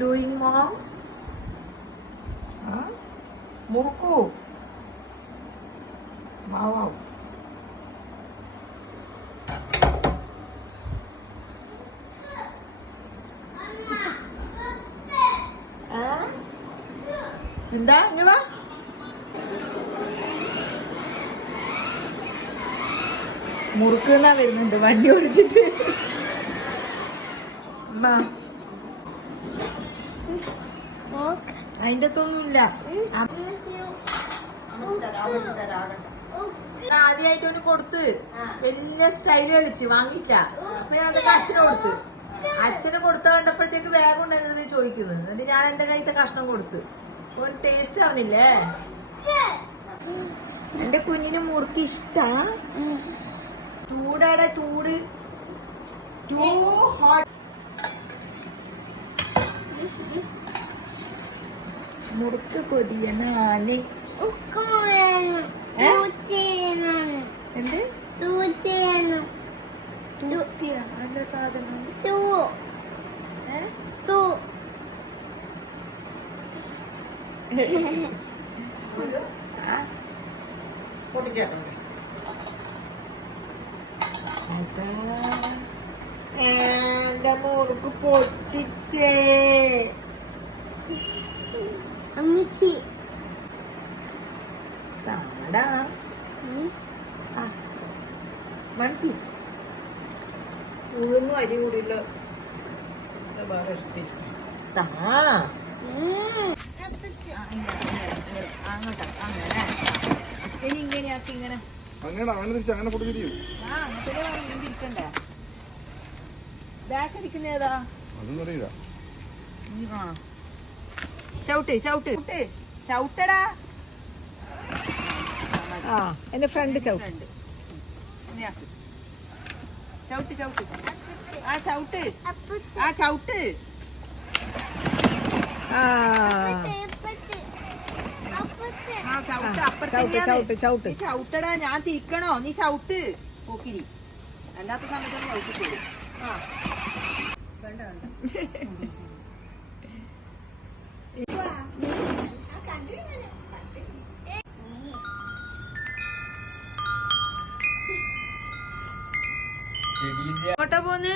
Doing mom? Huh? Murku. Wow. എന്താ ഇങ്ങ വാ മുറുക്ക് എന്നാ വരുന്നുണ്ട് വണ്ടി ഓടിച്ചിട്ട് അതിന്റെ അകത്തൊന്നുമില്ല. ആദ്യമായിട്ട് ഒന്ന് കൊടുത്ത് വലിയ സ്റ്റൈല് കളിച്ച് വാങ്ങിയില്ല. അപ്പൊ ഞാൻ അതൊക്കെ അച്ഛനെ കൊടുത്ത്. അച്ഛന് കൊടുത്ത കണ്ടപ്പോഴത്തേക്ക് വേഗം ഉണ്ടായിരുന്നത് ചോദിക്കുന്നത്. എന്നിട്ട് ഞാൻ എന്റെ കയ്യിലത്തെ കഷ്ണം കൊടുത്ത്. ഒരു ടേസ്റ്റ് ആവുന്നില്ലേ? എന്റെ കുഞ്ഞിന് മുറുക്ക് ഇഷ്ടാ. ചൂടാടെ ചൂട് ടൂ ഹോട്ട്. മുറുക്ക് കൊതിയനാണ്. എന്ത് തൂത്തിയ നല്ല സാധനം. എന്റെ മുറുക്ക് പൊട്ടിച്ചേ. താടാ വൺ പീസ് ഉഴുന്നും അരി കൂടില്ല. അങ്ങോട്ടാ അങ്ങനെ ഇനി ഇങ്ങനെയാക്കി ഇങ്ങനെ ഇരിക്കണ്ടേ? ബാക്ക് അടിക്കുന്ന ഏതാ? ചവിട്ട് ചവിട്ട് ചവിട്ടടാ. ആ എന്റെ ഫ്രണ്ട് ചവിട്ട് ചവിട്ട് ചവിട്ട്. ആ ചവിട്ട് ആ ചവിട്ട്. ചവിട്ടടാ. ഞാൻ തിരിക്കണോ? നീ ചവിട്ട് പോക്കിരി. അല്ലാത്ത സമയത്ത് ചവിട്ടിക്കോളൂ. ആ വേണ്ട വേണ്ട. എങ്ങോട്ടാ പോന്ന്?